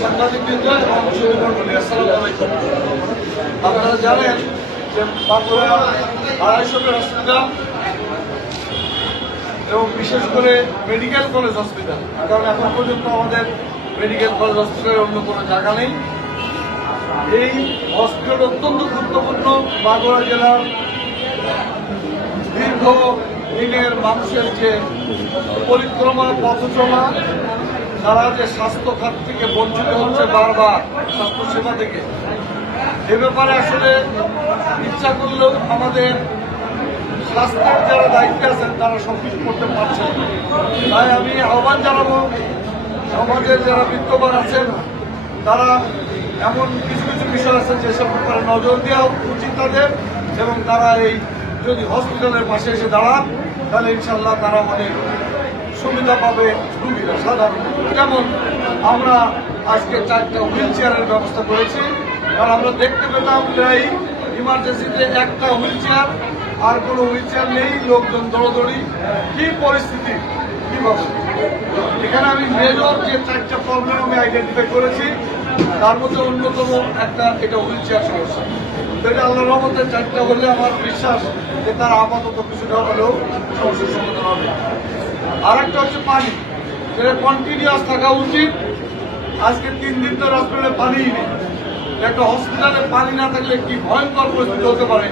সাংবাদিকবৃন্দ এবং আপনারা জানেন যে বাঁকুড়া আড়াইশোটা হসপিটাল এবং বিশেষ করে মেডিকেল কলেজ হসপিটাল কারণ এখন পর্যন্ত আমাদের মেডিকেল কলেজ হসপিটালের অন্য কোনো জায়গা নেই এই হসপিটাল অত্যন্ত গুরুত্বপূর্ণ বাঁকুড়া জেলার দীর্ঘ দিনের মানুষের যে পরিক্রমা পথচলা তারা যে স্বাস্থ্য খাত থেকে বঞ্চিত হচ্ছে বারবার স্বাস্থ্য সেবা থেকে, এ ব্যাপারে আসলে ইচ্ছা করলেও আমাদের স্বাস্থ্যের যারা দায়িত্বে আছেন, তারা সব কিছু করতে পারছেন তাই আমি আহ্বান জানাব সমাজের যারা বিত্তবান আছেন, তারা এমন কিছু কিছু বিষয় আছে যেসব ব্যাপারে নজর দেওয়া উচিত তাদের, এবং তারা এই যদি হসপিটালের পাশে এসে দাঁড়ান, তাহলে ইনশাল্লাহ তারা অনেক সুবিধা পাবে রুগীরা সাধারণ। যেমন আমরা আজকে চারটা হুইল চেয়ারের ব্যবস্থা করেছি কারণ আমরা দেখতে পেতাম প্রায় ইমার্জেন্সিতে একটা হুইল চেয়ার আর কোনো হুইল চেয়ার নেই, লোকজন দৌড়দৌড়ি। কি পরিস্থিতি? কীভাবে এখানে আমি মেজর যে চারটা প্রবলেম আমি আইডেন্টিফাই করেছি তার মধ্যে অন্যতম একটা এটা হুইল চেয়ার সমস্যা। এটা আল্লাহ রহমতের চারটা হলে আমার বিশ্বাস যে তার আপাতত কিছুটা হলেও সমস্যার সমাধান হবে। আর একটা হচ্ছে পানি। সেটা কন্টিনিউয়াস থাকা উচিত। আজকে তিন দিন ধরে হসপিটালে পানিই নেই। একটা হসপিটালে পানি না থাকলে কি ভয়ঙ্কর পরিস্থিতি হতে পারে?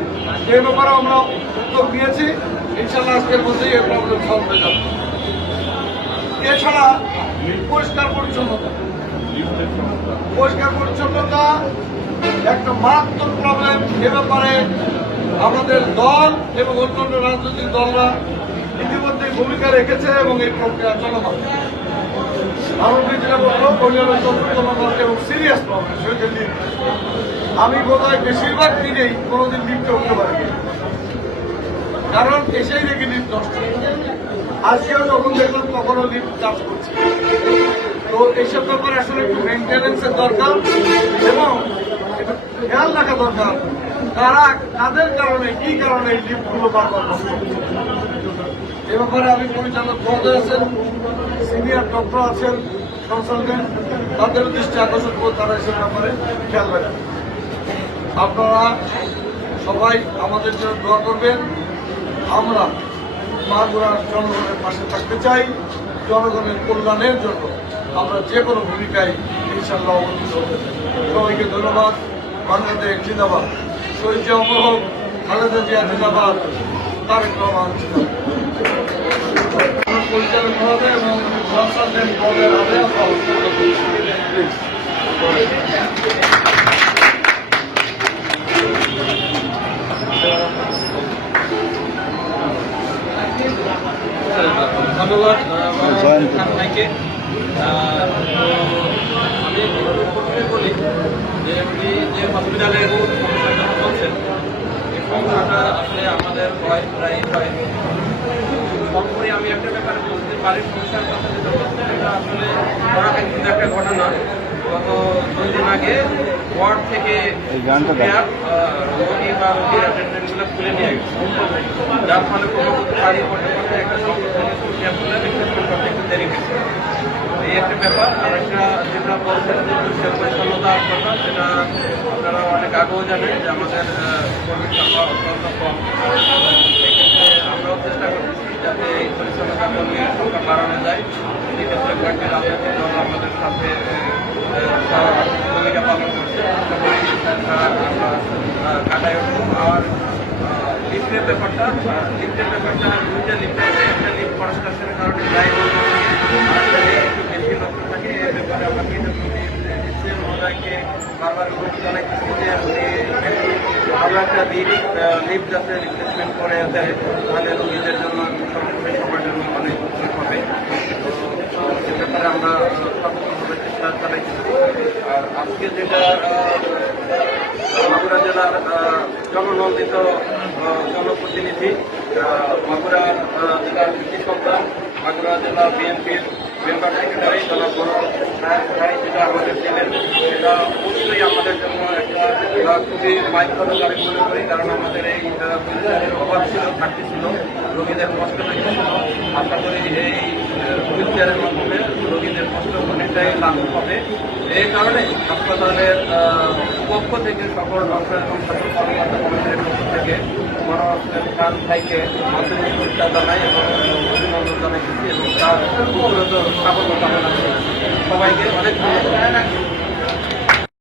এই ব্যাপারে আমরা উদ্যোগ নিয়েছি ইনশাল্লাহ আজকের মধ্যেই এই প্রবলেম সলভ হয়ে যাবে। এছাড়া পরিষ্কার পরিচ্ছন্নতা। পরিষ্কার পরিচ্ছন্নতা, একটা মারাত্মক প্রবলেম আমাদের দল এবং রাজনৈতিক দলরা ভূমিকা রেখেছে এবং এবং সিরিয়াস প্রবলেম আমি বোধহয় বেশিরভাগ দিনেই কোনোদিন লিফটে উঠতে পারিনি। কারণ এসেই দেখি লিফট নষ্ট আজকেও যখন দেখলাম তখনও লিফট চাষ করছে। তো এইসব ব্যাপারে আসলে একটু মেনটেন্যান্সের দরকার এবং খেয়াল রাখা দরকার কারা, কাদের কারণে, কি কারণে এই লিফটগুলো বারবার নষ্ট এ ব্যাপারে আমি পরিচালক মহোদয় আছেন সিনিয়র ডক্টর আছেন কনসালটেন্ট তাদের দৃষ্টি আকর্ষণ করে তারা এসব ব্যাপারে খেয়াল রাখেন। আপনারা সবাই আমাদের জন্য দোয়া করবেন। আমরা মাগুরার জনগণের পাশে থাকতে চাই, জনগণের কল্যাণের জন্য। আমরা যে কোনো ভূমিকায় ইনশাল্লাহ অবতীর্ণ হতে চাই। সবাইকে ধন্যবাদ। বাংলাদেশ জিন্দাবাদ। শহীদ জিয়া অমর খালেদা জিয়া জিন্দাবাদ। তারেক রহমান পরিচালক মহোদয় এবং কনসালটেন্ট পদের হাতে ধন্যবাদ। আমি বলি যে উনি যে হসপিটালের সমস্যার কথা বলছেন এই সমস্যাটা আসলে আমাদের হয় প্রায় হয় আমি একটা ব্যাপারে বলতে পারি সমস্যার যেটা বলছেন এটা আসলে একটা ঘটনা গত দুই দিন আগে ওয়ার্ড থেকে রোগী বা রোগীর অ্যাটেন্ডেন্টগুলো খুলে নিয়ে যার ফলে একটা খুলে রিপ্লেসমেন্ট করতে একটু দেরি হয়েছে এই একটা ব্যাপার আর একটা যেটা বলছেন যে পরিষ্কার পরিচ্ছন্নতার কথা সেটা আপনারা অনেক আগেও জানেন যে আমাদের আহ, কর্মী সংখ্যা অত্যন্ত কম। এক্ষেত্রে আমরাও চেষ্টা করতেছি যাতে এই পরিচ্ছন্নতা কর্মীর সংখ্যা বাড়ানো যায়। সেক্ষেত্রে কয়েকটি রাজনৈতিক দল আমাদের সাথে ভূমিকা পালন করছে। আশা করি আমরা কাটায় আর ব্যাপারটা লিফটের ব্যাপারটা দুইটা লিফট একটা লিফট কনস্ট্রাকশনের কারণে যাই থাকে এই ব্যাপারে আমরা কিন্তু মহোদয়কে বারবার অনুরোধ জানাইতেছি যে উনি ভালো একটা লিফট লিফট যাতে রিপ্লেসমেন্ট করে দেয় তাহলে রোগীদের জন্য সর্বোপরি সবার আমরা চেষ্টা চালাইতেছি আর আজকে যেটা মাগুরা জেলার জননন্দিত জনপ্রতিনিধি মাগুরা জেলার কৃষি সন্তান মাগুরা জেলা বিএনপির মেম্বার সেক্রেটারি জনাব বড় সাহেব ভাই যেটা আমাদের দিলেন সেটা অবশ্যই আমাদের জন্য একটা খুবই আমি মনে করি কারণ আমাদের এই অভাব ছিল ঘাটতি ছিল রোগীদের কষ্ট হয়েছিল আশা করি এই হুইলচেয়ারের মাধ্যমে রোগীদের কষ্ট অনেকটাই লাঘব হবে এই কারণে হাসপাতালের পক্ষ থেকে সকল ডক্টর এবং সকল কর্মকর্তা কমিটির পক্ষ থেকে হসপিটাল খান ভাইকে শুভেচ্ছা জানাই এবং জানাইতেছি এবং তার সবাইকে অনেক ধন্যবাদ।